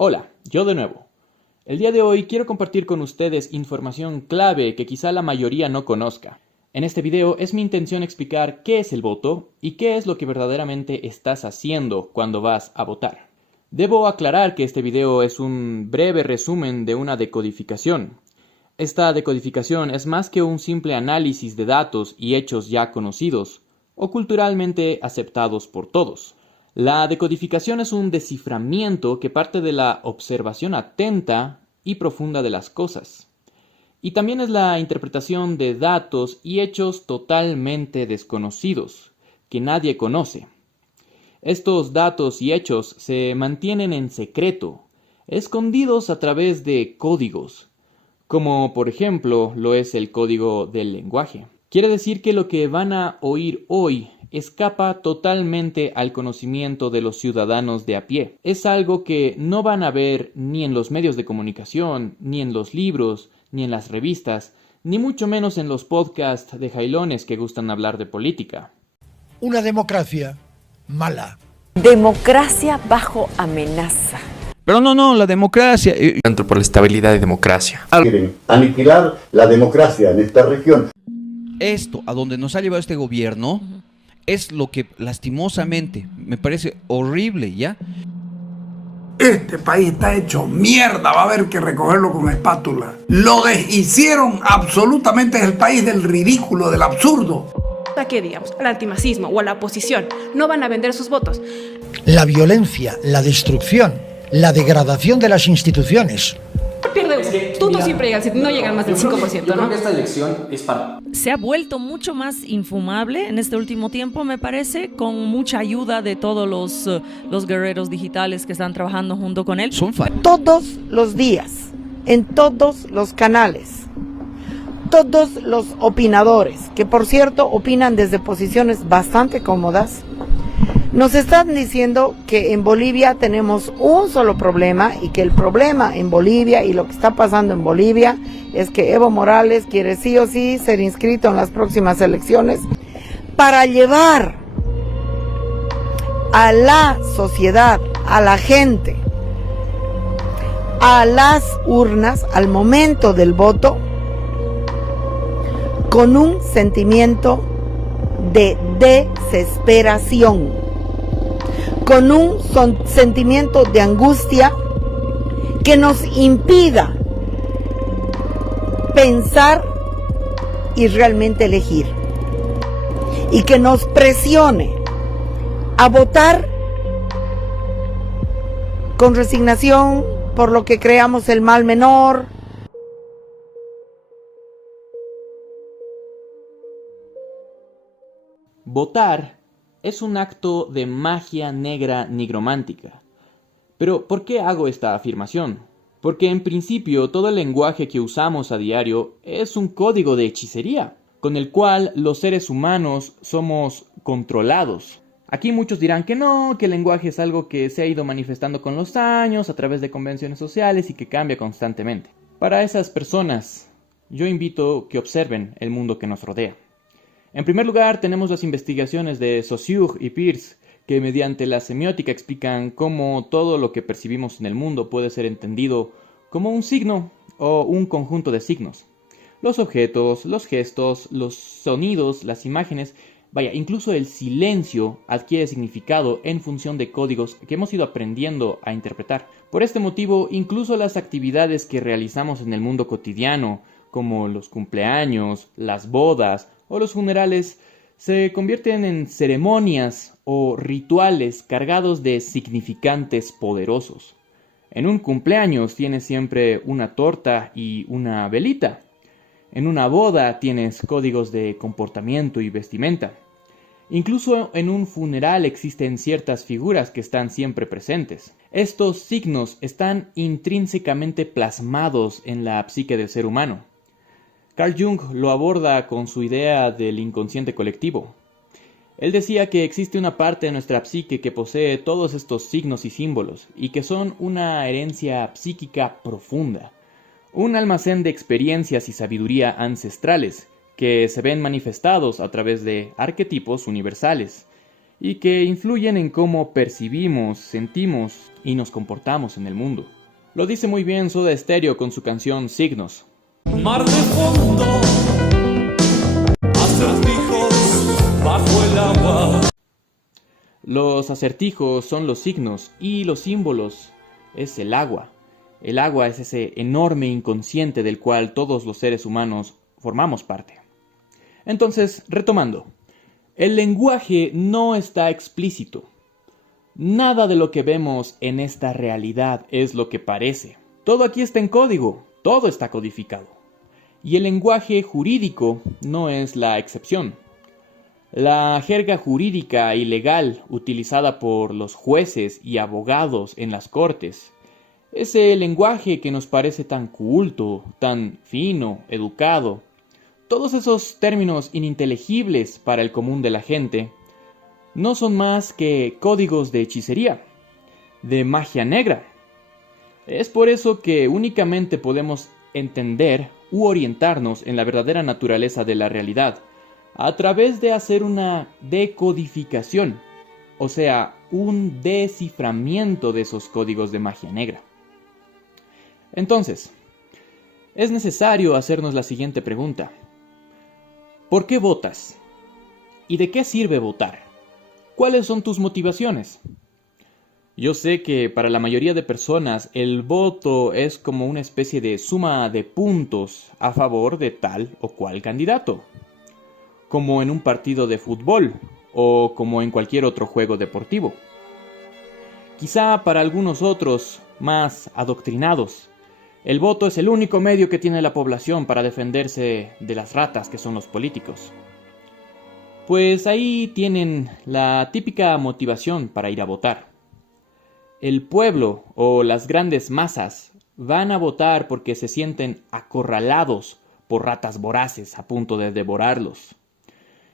Hola, yo de nuevo. El día de hoy quiero compartir con ustedes información clave que quizá la mayoría no conozca. En este video es mi intención explicar qué es el voto y qué es lo que verdaderamente estás haciendo cuando vas a votar. Debo aclarar que este video es un breve resumen de una decodificación. Esta decodificación es más que un simple análisis de datos y hechos ya conocidos o culturalmente aceptados por todos. La decodificación es un desciframiento que parte de la observación atenta y profunda de las cosas. Y también es la interpretación de datos y hechos totalmente desconocidos, que nadie conoce. Estos datos y hechos se mantienen en secreto, escondidos a través de códigos, como por ejemplo lo es el código del lenguaje. Quiere decir que lo que van a oír hoy escapa totalmente al conocimiento de los ciudadanos de a pie. Es algo que no van a ver ni en los medios de comunicación, ni en los libros, ni en las revistas, ni mucho menos en los podcasts de jailones que gustan hablar de política. Una democracia mala. Democracia bajo amenaza. Pero no, la democracia... Entro por la estabilidad de democracia. Quieren aniquilar la democracia en esta región. Esto, a donde nos ha llevado este gobierno, es lo que lastimosamente me parece horrible, ¿ya? Este país está hecho mierda, va a haber que recogerlo con espátula. Lo deshicieron absolutamente, es el país del ridículo, del absurdo. ¿A qué, digamos? Al antimasismo o a la oposición. No van a vender sus votos. La violencia, la destrucción, la degradación de las instituciones. Pierde uso. Tú siempre llegas, no llegan más del 5%, ¿no? Creo que esta elección es para... Se ha vuelto mucho más infumable en este último tiempo, me parece, con mucha ayuda de todos los guerreros digitales que están trabajando junto con él. Todos los días, en todos los canales, todos los opinadores, que por cierto opinan desde posiciones bastante cómodas, nos están diciendo que en Bolivia tenemos un solo problema y que el problema en Bolivia y lo que está pasando en Bolivia es que Evo Morales quiere sí o sí ser inscrito en las próximas elecciones para llevar a la sociedad, a la gente, a las urnas al momento del voto con un sentimiento de desesperación, con un sentimiento de angustia que nos impida pensar y realmente elegir, y que nos presione a votar con resignación por lo que creamos el mal menor. Votar es un acto de magia negra nigromántica. Pero, ¿por qué hago esta afirmación? Porque en principio todo el lenguaje que usamos a diario es un código de hechicería, con el cual los seres humanos somos controlados. Aquí muchos dirán que no, que el lenguaje es algo que se ha ido manifestando con los años a través de convenciones sociales y que cambia constantemente. Para esas personas, yo invito que observen el mundo que nos rodea. En primer lugar, tenemos las investigaciones de Saussure y Peirce, que mediante la semiótica explican cómo todo lo que percibimos en el mundo puede ser entendido como un signo o un conjunto de signos. Los objetos, los gestos, los sonidos, las imágenes, incluso el silencio adquiere significado en función de códigos que hemos ido aprendiendo a interpretar. Por este motivo, incluso las actividades que realizamos en el mundo cotidiano, como los cumpleaños, las bodas o los funerales, se convierten en ceremonias o rituales cargados de significantes poderosos. En un cumpleaños tienes siempre una torta y una velita. En una boda tienes códigos de comportamiento y vestimenta. Incluso en un funeral existen ciertas figuras que están siempre presentes. Estos signos están intrínsecamente plasmados en la psique del ser humano. Carl Jung lo aborda con su idea del inconsciente colectivo. Él decía que existe una parte de nuestra psique que posee todos estos signos y símbolos, y que son una herencia psíquica profunda, un almacén de experiencias y sabiduría ancestrales, que se ven manifestados a través de arquetipos universales, y que influyen en cómo percibimos, sentimos y nos comportamos en el mundo. Lo dice muy bien Soda Stereo con su canción Signos. Mar de fondo, acertijos bajo el agua. Los acertijos son los signos y los símbolos es el agua. El agua es ese enorme inconsciente del cual todos los seres humanos formamos parte. Entonces, retomando, el lenguaje no está explícito. Nada de lo que vemos en esta realidad es lo que parece. Todo aquí está en código, todo está codificado. Y el lenguaje jurídico no es la excepción. La jerga jurídica y legal utilizada por los jueces y abogados en las cortes, ese lenguaje que nos parece tan culto, tan fino, educado, todos esos términos ininteligibles para el común de la gente, no son más que códigos de hechicería, de magia negra. Es por eso que únicamente podemos entender u orientarnos en la verdadera naturaleza de la realidad a través de hacer una decodificación, o sea, un desciframiento de esos códigos de magia negra. Entonces, es necesario hacernos la siguiente pregunta. ¿Por qué votas? ¿Y de qué sirve votar? ¿Cuáles son tus motivaciones? Yo sé que para la mayoría de personas el voto es como una especie de suma de puntos a favor de tal o cual candidato, como en un partido de fútbol o como en cualquier otro juego deportivo. Quizá para algunos otros más adoctrinados, el voto es el único medio que tiene la población para defenderse de las ratas que son los políticos. Pues ahí tienen la típica motivación para ir a votar. El pueblo o las grandes masas van a votar porque se sienten acorralados por ratas voraces a punto de devorarlos.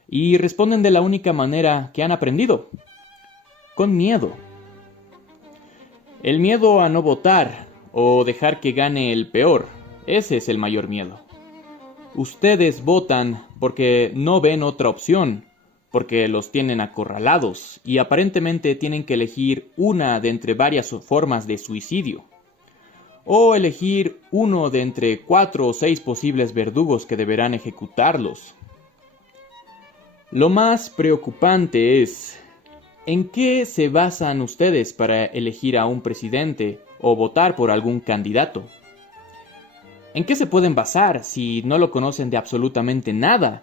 Y responden de la única manera que han aprendido, con miedo. El miedo a no votar o dejar que gane el peor, ese es el mayor miedo. Ustedes votan porque no ven otra opción, porque los tienen acorralados y aparentemente tienen que elegir una de entre varias formas de suicidio, o elegir uno de entre 4 o 6 posibles verdugos que deberán ejecutarlos. Lo más preocupante es, ¿en qué se basan ustedes para elegir a un presidente o votar por algún candidato? ¿En qué se pueden basar si no lo conocen de absolutamente nada?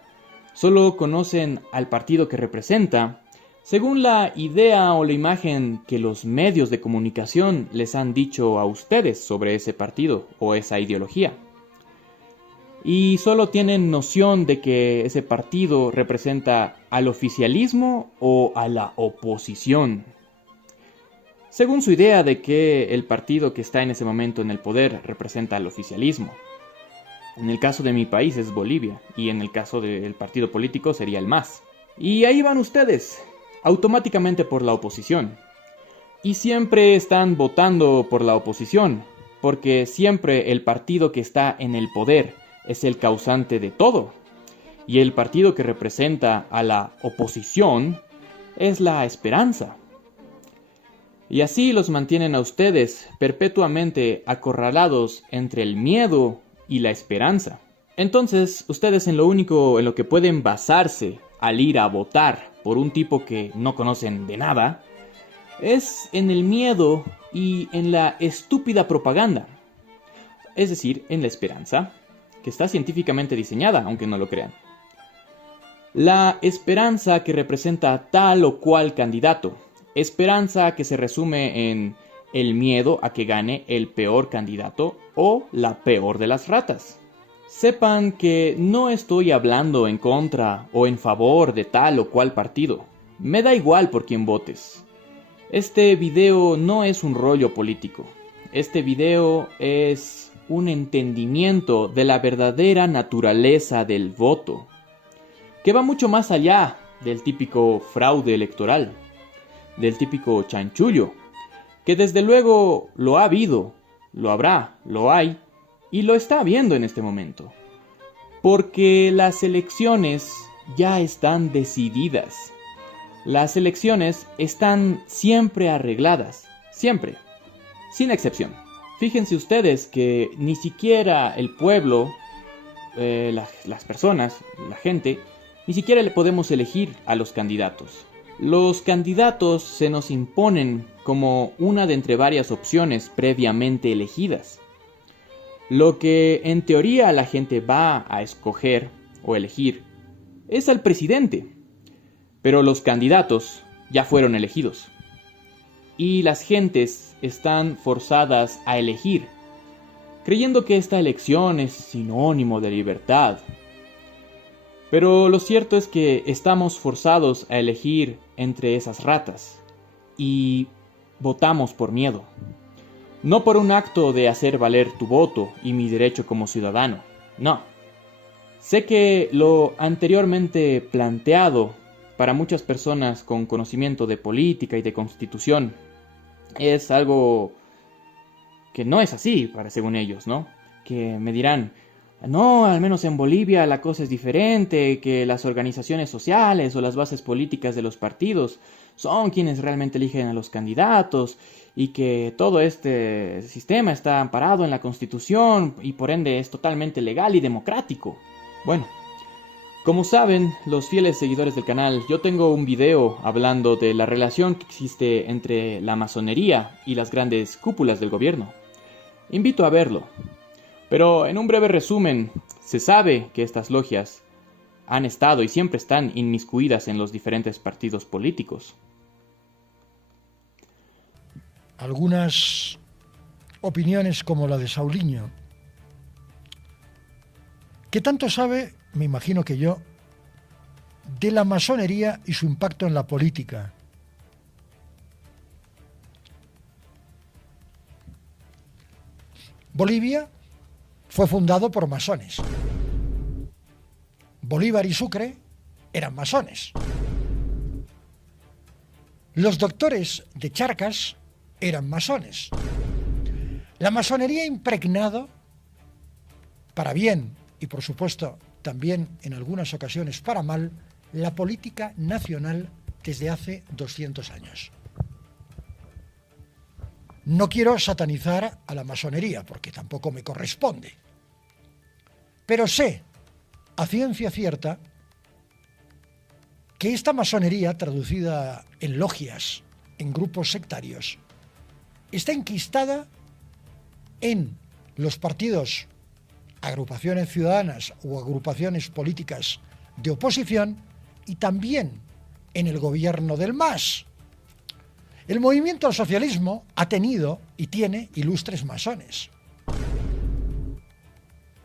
Solo conocen al partido que representa, según la idea o la imagen que los medios de comunicación les han dicho a ustedes sobre ese partido o esa ideología. Y solo tienen noción de que ese partido representa al oficialismo o a la oposición, según su idea de que el partido que está en ese momento en el poder representa al oficialismo. En el caso de mi país es Bolivia, y en el caso del partido político sería el MAS. Y ahí van ustedes, automáticamente por la oposición. Y siempre están votando por la oposición, porque siempre el partido que está en el poder es el causante de todo. Y el partido que representa a la oposición es la esperanza. Y así los mantienen a ustedes perpetuamente acorralados entre el miedo y la esperanza. Entonces, ustedes en lo único en lo que pueden basarse al ir a votar por un tipo que no conocen de nada, es en el miedo y en la estúpida propaganda. Es decir, en la esperanza, que está científicamente diseñada, aunque no lo crean. La esperanza que representa tal o cual candidato. Esperanza que se resume en el miedo a que gane el peor candidato o la peor de las ratas. Sepan que no estoy hablando en contra o en favor de tal o cual partido. Me da igual por quién votes. Este video no es un rollo político. Este video es un entendimiento de la verdadera naturaleza del voto, que va mucho más allá del típico fraude electoral, del típico chanchullo, que desde luego lo ha habido, lo habrá, lo hay y lo está habiendo en este momento, porque las elecciones ya están decididas. Las elecciones están siempre arregladas, siempre, sin excepción. Fíjense ustedes que ni siquiera el pueblo, las personas, la gente, ni siquiera le podemos elegir a los candidatos. Los candidatos se nos imponen como una de entre varias opciones previamente elegidas. Lo que en teoría la gente va a escoger o elegir es al presidente, pero los candidatos ya fueron elegidos. Y las gentes están forzadas a elegir, creyendo que esta elección es sinónimo de libertad. Pero lo cierto es que estamos forzados a elegir entre esas ratas y votamos por miedo. No por un acto de hacer valer tu voto y mi derecho como ciudadano, no. Sé que lo anteriormente planteado para muchas personas con conocimiento de política y de constitución es algo que no es así, según ellos, ¿no? Que me dirán, no, al menos en Bolivia la cosa es diferente, que las organizaciones sociales o las bases políticas de los partidos son quienes realmente eligen a los candidatos y que todo este sistema está amparado en la Constitución y por ende es totalmente legal y democrático. Bueno, como saben los fieles seguidores del canal, yo tengo un video hablando de la relación que existe entre la masonería y las grandes cúpulas del gobierno. Invito a verlo. Pero en un breve resumen, se sabe que estas logias han estado y siempre están inmiscuidas en los diferentes partidos políticos. Algunas opiniones como la de Sauliño, que tanto sabe, me imagino que yo, de la masonería y su impacto en la política. Bolivia fue fundado por masones. Bolívar y Sucre eran masones. Los doctores de Charcas eran masones. La masonería ha impregnado, para bien y por supuesto también en algunas ocasiones para mal, la política nacional desde hace 200 años. No quiero satanizar a la masonería porque tampoco me corresponde, pero sé a ciencia cierta que esta masonería, traducida en logias, en grupos sectarios, está enquistada en los partidos, agrupaciones ciudadanas o agrupaciones políticas de oposición y también en el gobierno del MAS. El movimiento al socialismo ha tenido y tiene ilustres masones.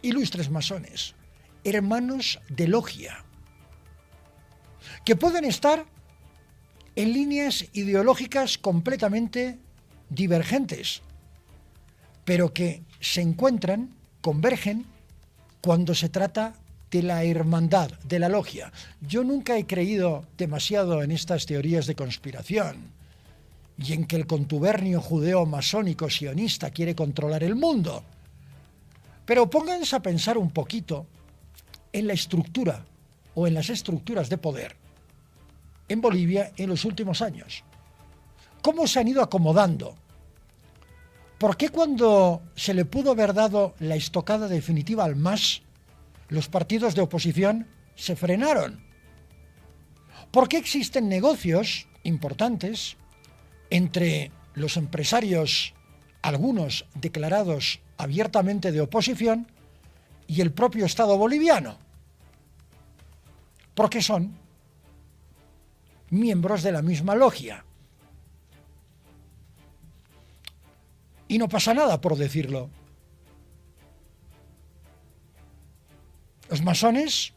Ilustres masones, hermanos de logia, que pueden estar en líneas ideológicas completamente divergentes, pero que se encuentran, convergen, cuando se trata de la hermandad, de la logia. Yo nunca he creído demasiado en estas teorías de conspiración y en que el contubernio judeo-masónico sionista quiere controlar el mundo. Pero pónganse a pensar un poquito en la estructura o en las estructuras de poder en Bolivia en los últimos años. ¿Cómo se han ido acomodando? ¿Por qué cuando se le pudo haber dado la estocada definitiva al MAS, los partidos de oposición se frenaron? ¿Por qué existen negocios importantes entre los empresarios, algunos declarados abiertamente de oposición, y el propio Estado boliviano? Porque son miembros de la misma logia. Y no pasa nada por decirlo. Los masones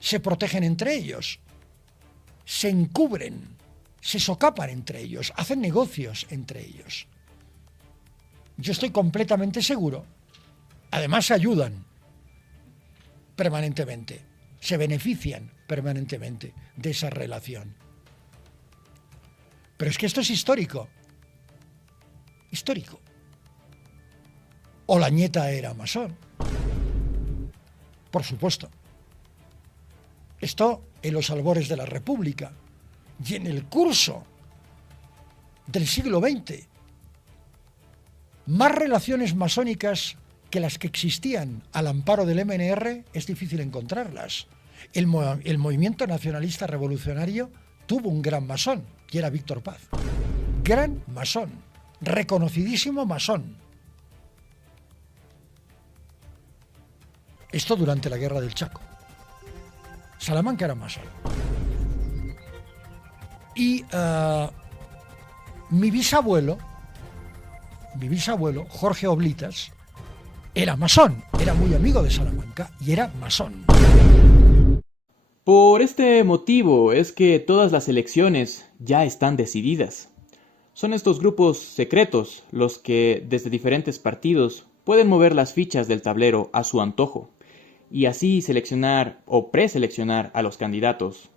se protegen entre ellos, se encubren, se socapan entre ellos, hacen negocios entre ellos. Yo estoy completamente seguro. Además se ayudan permanentemente, se benefician permanentemente de esa relación. Pero es que esto es histórico. Histórico. Olañeta era masón. Por supuesto. Esto en los albores de la República. y en el curso del siglo XX, más relaciones masónicas que las que existían al amparo del MNR, es difícil encontrarlas. El movimiento nacionalista revolucionario tuvo un gran masón, y era Víctor Paz. Gran masón, reconocidísimo masón. Esto durante la Guerra del Chaco. Salamanca era masón. Y mi bisabuelo, Jorge Oblitas, era masón, era muy amigo de Salamanca y era masón. Por este motivo es que todas las elecciones ya están decididas. Son estos grupos secretos los que desde diferentes partidos pueden mover las fichas del tablero a su antojo y así seleccionar o preseleccionar a los candidatos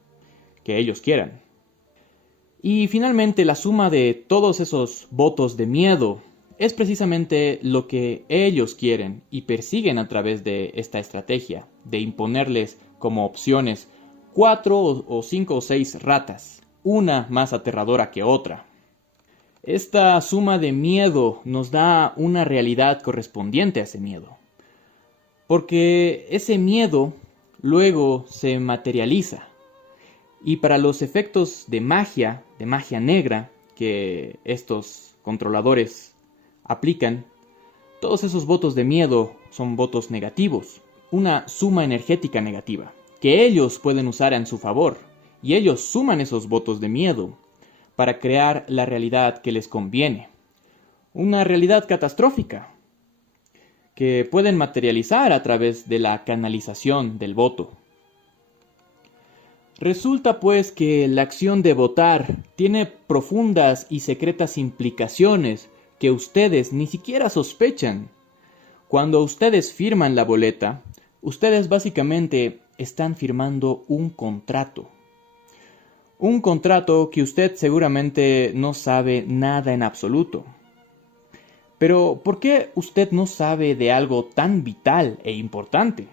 que ellos quieran. Y finalmente la suma de todos esos votos de miedo es precisamente lo que ellos quieren y persiguen a través de esta estrategia de imponerles como opciones 4 o 5 o 6 ratas, una más aterradora que otra. Esta suma de miedo nos da una realidad correspondiente a ese miedo, porque ese miedo luego se materializa y para los efectos de magia negra que estos controladores aplican, todos esos votos de miedo son votos negativos, una suma energética negativa, que ellos pueden usar en su favor, y ellos suman esos votos de miedo para crear la realidad que les conviene. Una realidad catastrófica, que pueden materializar a través de la canalización del voto. Resulta pues que la acción de votar tiene profundas y secretas implicaciones que ustedes ni siquiera sospechan. Cuando ustedes firman la boleta, ustedes básicamente están firmando un contrato. Un contrato que usted seguramente no sabe nada en absoluto. Pero, ¿por qué usted no sabe de algo tan vital e importante?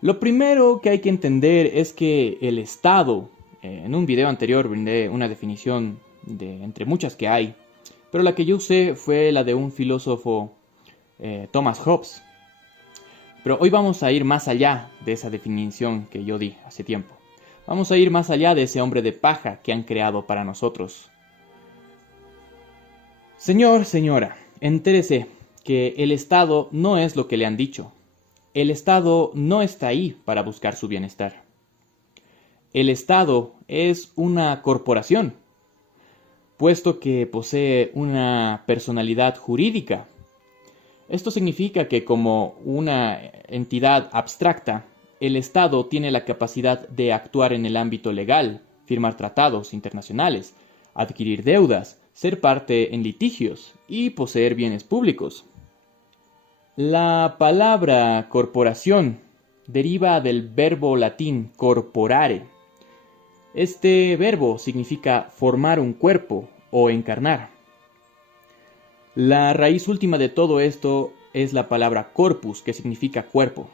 Lo primero que hay que entender es que el Estado, en un video anterior brindé una definición de entre muchas que hay, pero la que yo usé fue la de un filósofo, Thomas Hobbes. Pero hoy vamos a ir más allá de esa definición que yo di hace tiempo. Vamos a ir más allá de ese hombre de paja que han creado para nosotros. Señor, señora, entérese que el Estado no es lo que le han dicho. El Estado no está ahí para buscar su bienestar. El Estado es una corporación, puesto que posee una personalidad jurídica. Esto significa que como una entidad abstracta, el Estado tiene la capacidad de actuar en el ámbito legal, firmar tratados internacionales, adquirir deudas, ser parte en litigios y poseer bienes públicos. La palabra corporación deriva del verbo latín corporare. Este verbo significa formar un cuerpo o encarnar. La raíz última de todo esto es la palabra corpus, que significa cuerpo.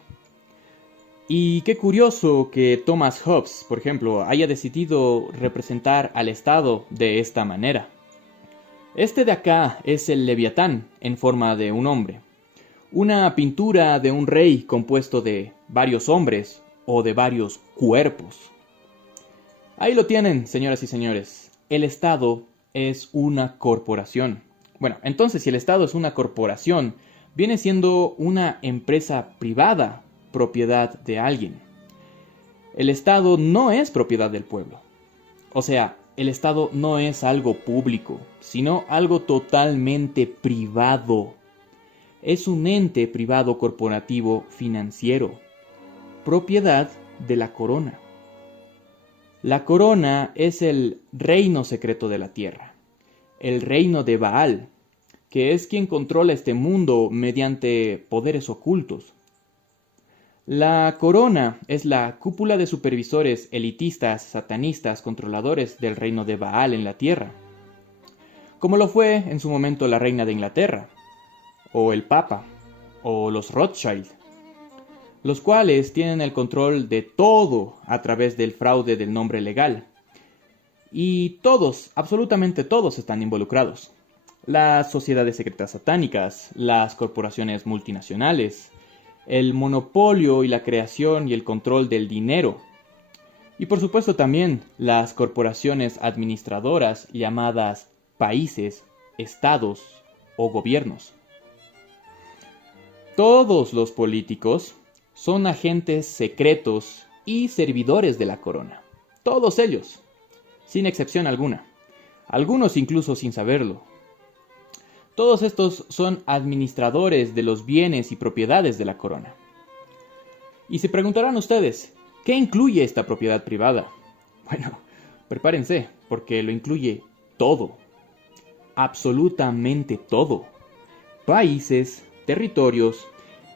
Y qué curioso que Thomas Hobbes, por ejemplo, haya decidido representar al Estado de esta manera. Este de acá es el Leviatán en forma de un hombre. Una pintura de un rey compuesto de varios hombres o de varios cuerpos. Ahí lo tienen, señoras y señores. El Estado es una corporación. Bueno, entonces si el Estado es una corporación, viene siendo una empresa privada, propiedad de alguien. El Estado no es propiedad del pueblo. O sea, el Estado no es algo público, sino algo totalmente privado. Es un ente privado corporativo financiero, propiedad de la corona. La corona es el reino secreto de la tierra, el reino de Baal, que es quien controla este mundo mediante poderes ocultos. La corona es la cúpula de supervisores elitistas, satanistas, controladores del reino de Baal en la tierra, como lo fue en su momento la reina de Inglaterra, o el Papa, o los Rothschild, los cuales tienen el control de todo a través del fraude del nombre legal, Y todos, absolutamente todos están involucrados. Las sociedades secretas satánicas, las corporaciones multinacionales, el monopolio y la creación y el control del dinero. Y por supuesto también las corporaciones administradoras llamadas países, estados o gobiernos. Todos los políticos son agentes secretos y servidores de la corona. Todos ellos, sin excepción alguna. Algunos incluso sin saberlo. Todos estos son administradores de los bienes y propiedades de la corona. Y se preguntarán ustedes, ¿qué incluye esta propiedad privada? Bueno, prepárense, porque lo incluye todo. Absolutamente todo. Países, territorios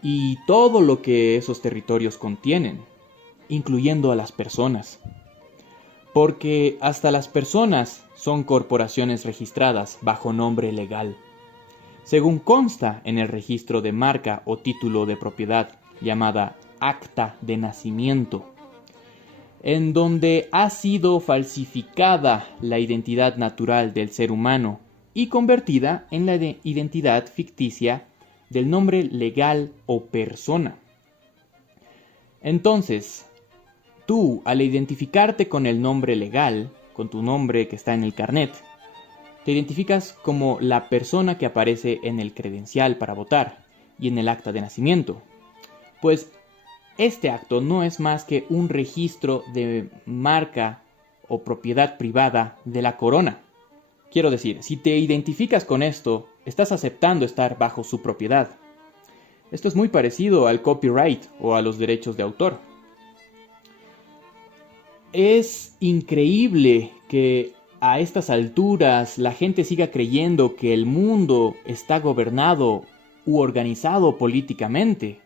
y todo lo que esos territorios contienen, incluyendo a las personas. Porque hasta las personas son corporaciones registradas bajo nombre legal, según consta en el registro de marca o título de propiedad llamada Acta de Nacimiento, en donde ha sido falsificada la identidad natural del ser humano y convertida en la identidad ficticia del nombre legal o persona. Entonces, tú, al identificarte con el nombre legal, con tu nombre que está en el carnet, te identificas como la persona que aparece en el credencial para votar y en el acta de nacimiento. Pues este acto no es más que un registro de marca o propiedad privada de la corona. Quiero decir, si te identificas con esto, estás aceptando estar bajo su propiedad. Esto es muy parecido al copyright o a los derechos de autor. Es increíble que a estas alturas la gente siga creyendo que el mundo está gobernado u organizado políticamente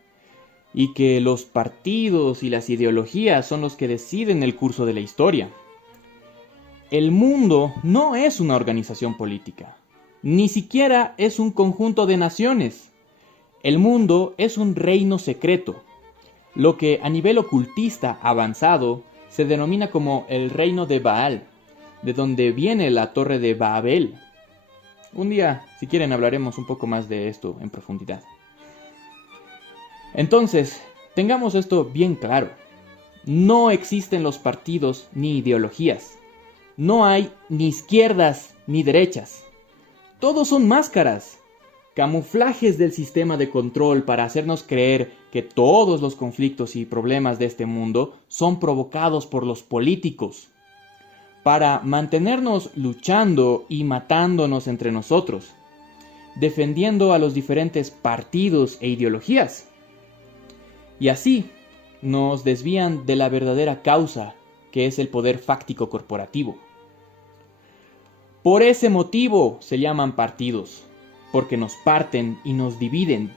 y que los partidos y las ideologías son los que deciden el curso de la historia. El mundo no es una organización política, ni siquiera es un conjunto de naciones. El mundo es un reino secreto, lo que a nivel ocultista avanzado se denomina como el reino de Baal, de donde viene la torre de Babel. Un día, si quieren, hablaremos un poco más de esto en profundidad. Entonces, tengamos esto bien claro. No existen los partidos ni ideologías. No hay ni izquierdas ni derechas. Todos son máscaras, camuflajes del sistema de control para hacernos creer que todos los conflictos y problemas de este mundo son provocados por los políticos, para mantenernos luchando y matándonos entre nosotros, defendiendo a los diferentes partidos e ideologías. Y así nos desvían de la verdadera causa, que es el poder fáctico corporativo. Por ese motivo se llaman partidos, porque nos parten y nos dividen.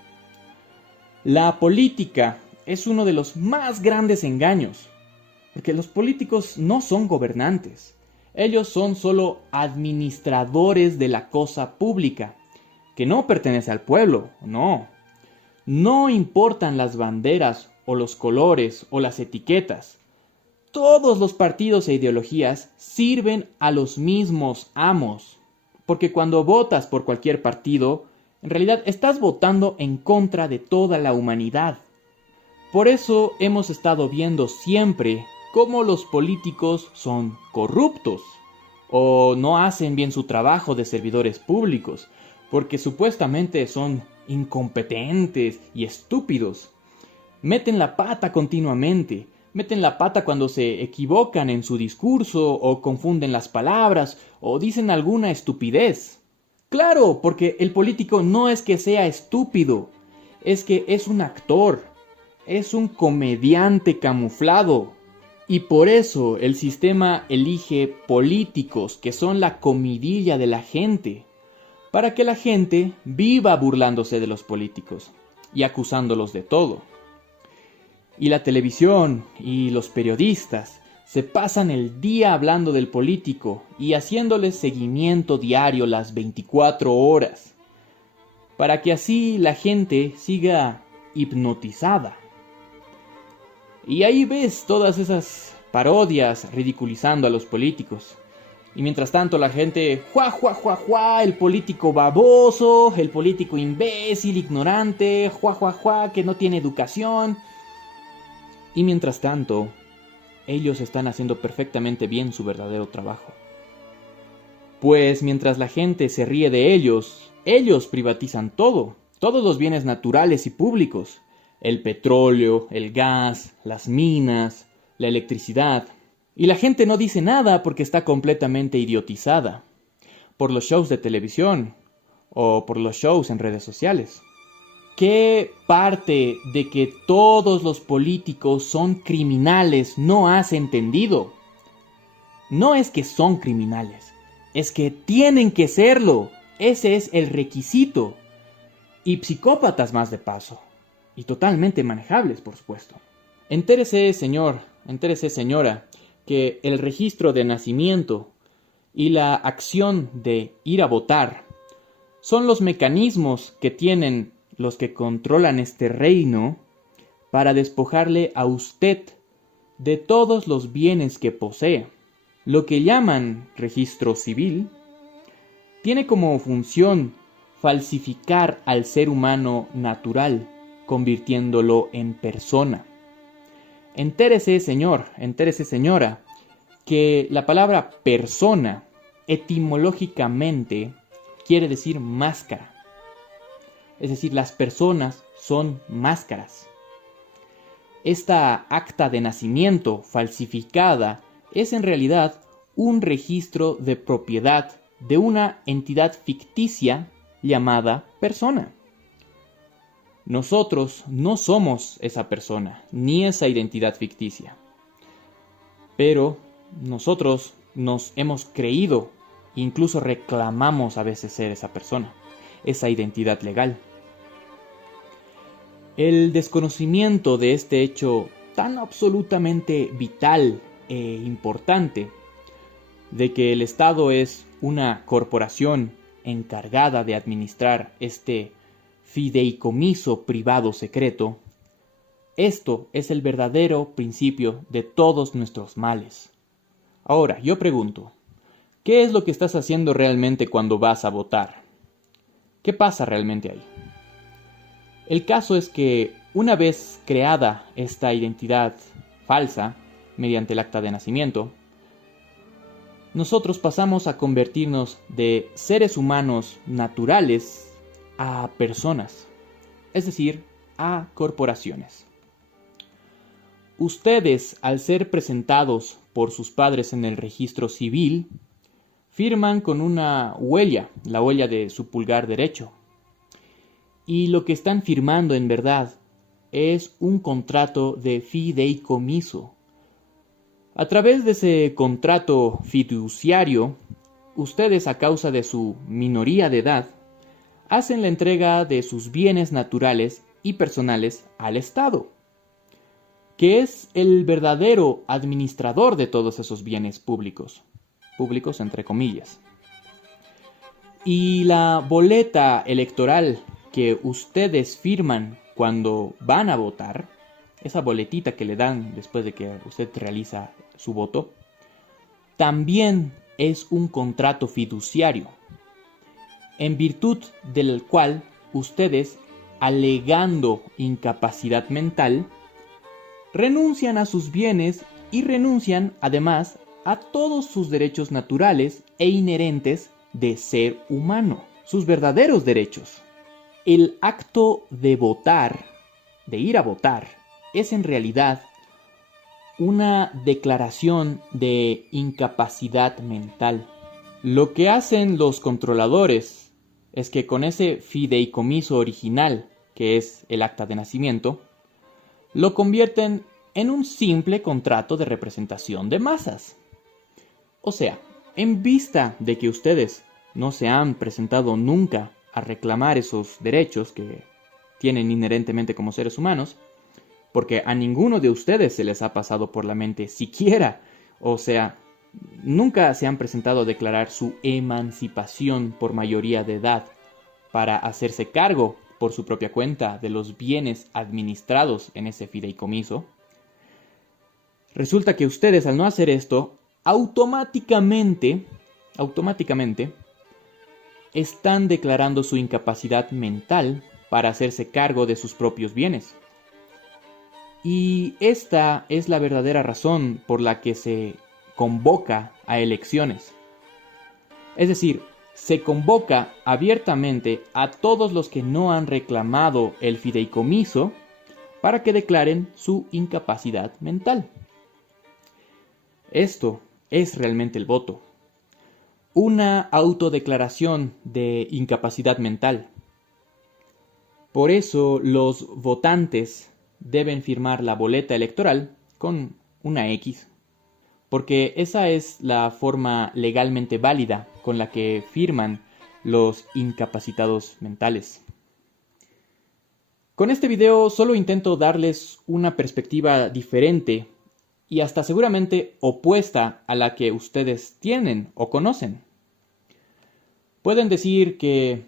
La política es uno de los más grandes engaños, porque los políticos no son gobernantes. Ellos son solo administradores de la cosa pública, que no pertenece al pueblo, no. No importan las banderas o los colores o las etiquetas. Todos los partidos e ideologías sirven a los mismos amos, porque cuando votas por cualquier partido, en realidad estás votando en contra de toda la humanidad. Por eso hemos estado viendo siempre cómo los políticos son corruptos o no hacen bien su trabajo de servidores públicos, porque supuestamente son incompetentes y estúpidos. Meten la pata continuamente, meten la pata cuando se equivocan en su discurso o confunden las palabras o dicen alguna estupidez. Claro, porque el político no es que sea estúpido, es que es un actor, es un comediante camuflado. Y por eso el sistema elige políticos que son la comidilla de la gente, para que la gente viva burlándose de los políticos y acusándolos de todo. Y la televisión y los periodistas se pasan el día hablando del político y haciéndoles seguimiento diario las 24 horas, para que así la gente siga hipnotizada. Y ahí ves todas esas parodias ridiculizando a los políticos. Y mientras tanto la gente, el político baboso, el político imbécil, ignorante, que no tiene educación. Y mientras tanto, ellos están haciendo perfectamente bien su verdadero trabajo. Pues mientras la gente se ríe de ellos privatizan todo, todos los bienes naturales y públicos. El petróleo, el gas, las minas, la electricidad. Y la gente no dice nada porque está completamente idiotizada por los shows de televisión o por los shows en redes sociales. ¿Qué parte de que todos los políticos son criminales no has entendido? No es que son criminales, es que tienen que serlo. Ese es el requisito. Y psicópatas más de paso. Y totalmente manejables, por supuesto. Entérese, señor, entérese, señora, que el registro de nacimiento y la acción de ir a votar son los mecanismos que tienen los que controlan este reino para despojarle a usted de todos los bienes que posee. Lo que llaman registro civil tiene como función falsificar al ser humano natural, convirtiéndolo en persona. Entérese, señor, entérese, señora, que la palabra persona etimológicamente quiere decir máscara. Es decir, las personas son máscaras. Esta acta de nacimiento falsificada es en realidad un registro de propiedad de una entidad ficticia llamada persona. Nosotros no somos esa persona, ni esa identidad ficticia. Pero nosotros nos hemos creído, incluso reclamamos a veces ser esa persona, esa identidad legal. El desconocimiento de este hecho tan absolutamente vital e importante, de que el Estado es una corporación encargada de administrar este fideicomiso privado secreto, esto es el verdadero principio de todos nuestros males. Ahora, yo pregunto, ¿qué es lo que estás haciendo realmente cuando vas a votar? ¿Qué pasa realmente ahí? El caso es que una vez creada esta identidad falsa, mediante el acta de nacimiento, nosotros pasamos a convertirnos de seres humanos naturales a personas, es decir, a corporaciones. Ustedes, al ser presentados por sus padres en el registro civil, firman con una huella, la huella de su pulgar derecho. Y lo que están firmando en verdad es un contrato de fideicomiso. A través de ese contrato fiduciario, ustedes, a causa de su minoría de edad, hacen la entrega de sus bienes naturales y personales al Estado, que es el verdadero administrador de todos esos bienes públicos entre comillas. Y la boleta electoral que ustedes firman cuando van a votar, esa boletita que le dan después de que usted realiza su voto, también es un contrato fiduciario, en virtud del cual ustedes, alegando incapacidad mental, renuncian a sus bienes y renuncian además a todos sus derechos naturales e inherentes de ser humano, sus verdaderos derechos. El acto de votar, de ir a votar, es en realidad una declaración de incapacidad mental. Lo que hacen los controladores es que con ese fideicomiso original, que es el acta de nacimiento, lo convierten en un simple contrato de representación de masas. O sea, en vista de que ustedes no se han presentado nunca a reclamar esos derechos que tienen inherentemente como seres humanos, porque a ninguno de ustedes se les ha pasado por la mente siquiera, o sea, nunca se han presentado a declarar su emancipación por mayoría de edad para hacerse cargo por su propia cuenta de los bienes administrados en ese fideicomiso. Resulta que ustedes, al no hacer esto, automáticamente automáticamente, están declarando su incapacidad mental para hacerse cargo de sus propios bienes. Y esta es la verdadera razón por la que se convoca a elecciones. Es decir, se convoca abiertamente a todos los que no han reclamado el fideicomiso para que declaren su incapacidad mental. Esto es realmente el voto. Una autodeclaración de incapacidad mental. Por eso los votantes deben firmar la boleta electoral con una X, porque esa es la forma legalmente válida con la que firman los incapacitados mentales. Con este video solo intento darles una perspectiva diferente y hasta seguramente opuesta a la que ustedes tienen o conocen. Pueden decir que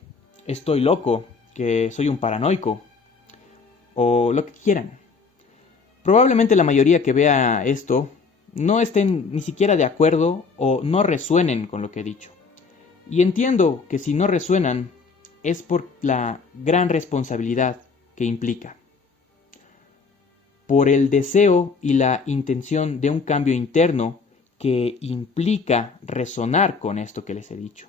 estoy loco, que soy un paranoico, o lo que quieran. Probablemente la mayoría que vea esto no estén ni siquiera de acuerdo o no resuenen con lo que he dicho. Y entiendo que si no resuenan es por la gran responsabilidad que implica. Por el deseo y la intención de un cambio interno que implica resonar con esto que les he dicho.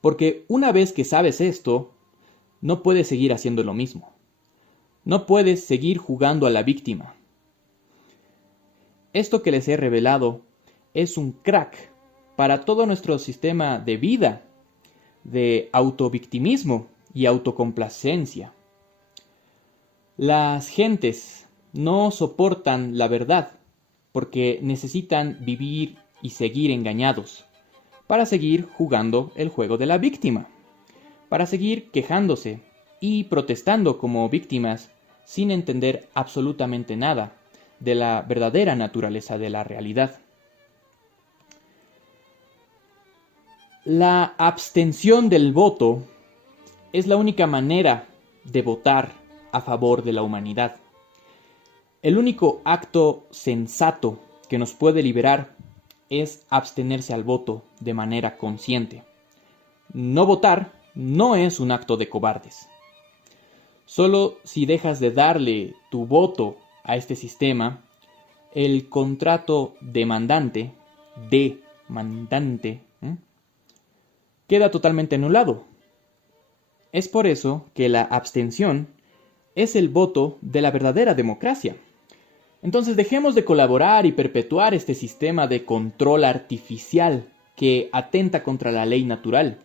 Porque una vez que sabes esto, no puedes seguir haciendo lo mismo. No puedes seguir jugando a la víctima. Esto que les he revelado es un crack para todo nuestro sistema de vida, de autovictimismo y autocomplacencia. Las gentes no soportan la verdad porque necesitan vivir y seguir engañados para seguir jugando el juego de la víctima, para seguir quejándose y protestando como víctimas sin entender absolutamente nada de la verdadera naturaleza de la realidad. La abstención del voto es la única manera de votar a favor de la humanidad. El único acto sensato que nos puede liberar es abstenerse al voto de manera consciente. No votar no es un acto de cobardes. Solo si dejas de darle tu voto a este sistema, el contrato demandante, queda totalmente anulado. Es por eso que la abstención es el voto de la verdadera democracia. Entonces dejemos de colaborar y perpetuar este sistema de control artificial que atenta contra la ley natural.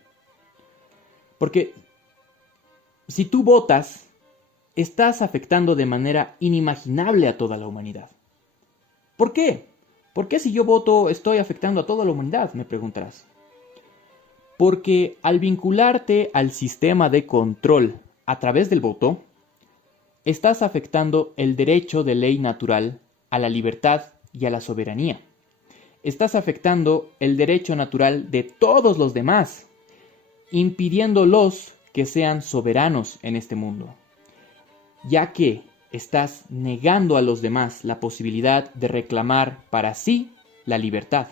Porque si tú votas, estás afectando de manera inimaginable a toda la humanidad. ¿Por qué? ¿Por qué si yo voto estoy afectando a toda la humanidad?, me preguntarás. Porque al vincularte al sistema de control a través del voto, estás afectando el derecho de ley natural a la libertad y a la soberanía. Estás afectando el derecho natural de todos los demás, impidiéndolos que sean soberanos en este mundo, ya que estás negando a los demás la posibilidad de reclamar para sí la libertad.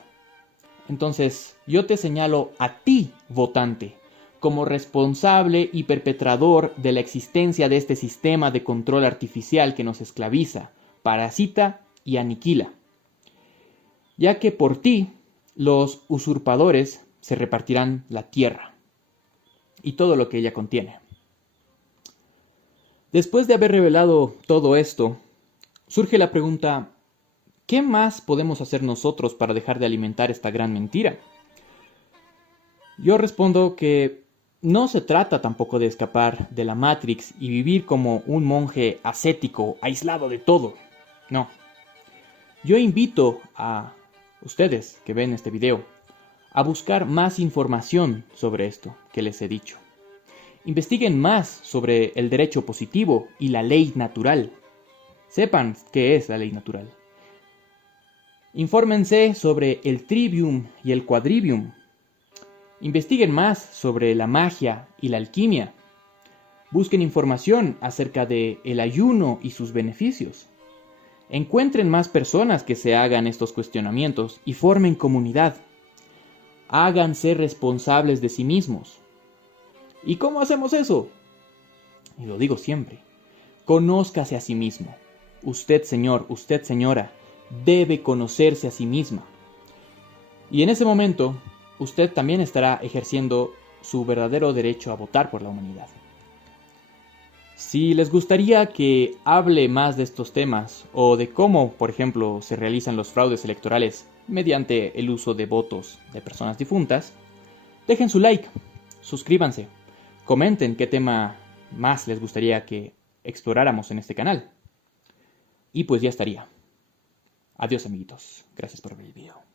Entonces, yo te señalo a ti, votante, como responsable y perpetrador de la existencia de este sistema de control artificial que nos esclaviza, parasita y aniquila. Ya que por ti, los usurpadores se repartirán la tierra y todo lo que ella contiene. Después de haber revelado todo esto, surge la pregunta: ¿qué más podemos hacer nosotros para dejar de alimentar esta gran mentira? Yo respondo que no se trata tampoco de escapar de la Matrix y vivir como un monje ascético, aislado de todo. No. Yo invito a ustedes que ven este video a buscar más información sobre esto que les he dicho. Investiguen más sobre el derecho positivo y la ley natural. Sepan qué es la ley natural. Infórmense sobre el trivium y el quadrivium. Investiguen más sobre la magia y la alquimia. Busquen información acerca de el ayuno y sus beneficios. Encuentren más personas que se hagan estos cuestionamientos y formen comunidad. Háganse responsables de sí mismos. ¿Y cómo hacemos eso? Y lo digo siempre. Conózcase a sí mismo. Usted, señor, usted, señora, debe conocerse a sí misma. Y en ese momento, usted también estará ejerciendo su verdadero derecho a votar por la humanidad. Si les gustaría que hable más de estos temas, o de cómo, por ejemplo, se realizan los fraudes electorales mediante el uso de votos de personas difuntas, dejen su like, suscríbanse, comenten qué tema más les gustaría que exploráramos en este canal. Y pues ya estaría. Adiós, amiguitos. Gracias por ver el video.